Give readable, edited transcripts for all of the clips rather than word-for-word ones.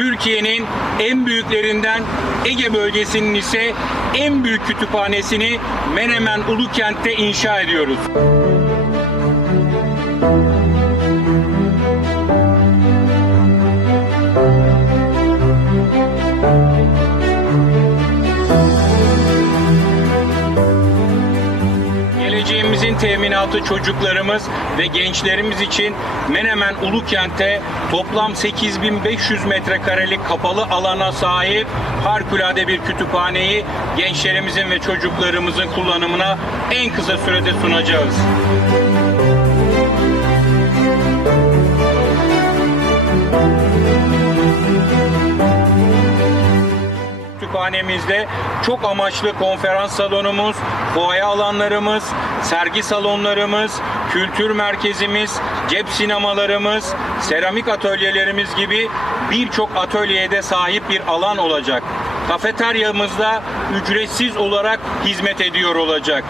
Türkiye'nin en büyüklerinden Ege bölgesinin ise en büyük kütüphanesini Menemen Ulukent'te inşa ediyoruz. Geleceğimizin teminatı çocuklarımız ve gençlerimiz için Menemen Ulukent'te toplam 8500 metrekarelik kapalı alana sahip harikulade bir kütüphaneyi gençlerimizin ve çocuklarımızın kullanımına en kısa sürede sunacağız. Kütüphanemizde çok amaçlı konferans salonumuz, fuaye alanlarımız, sergi salonlarımız, kültür merkezimiz, cep sinemalarımız, seramik atölyelerimiz gibi birçok atölyeye de sahip bir alan olacak. Kafeteryamızda ücretsiz olarak hizmet ediyor olacak.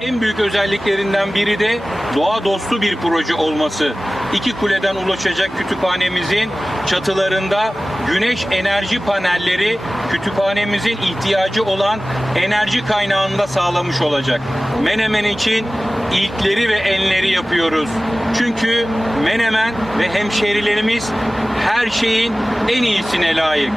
En büyük özelliklerinden biri de doğa dostu bir proje olması. İki kuleden ulaşacak kütüphanemizin çatılarında güneş enerji panelleri kütüphanemizin ihtiyacı olan enerji kaynağını da sağlamış olacak. Menemen için ilkleri ve enleri yapıyoruz. Çünkü Menemen ve hemşehrilerimiz her şeyin en iyisine layık.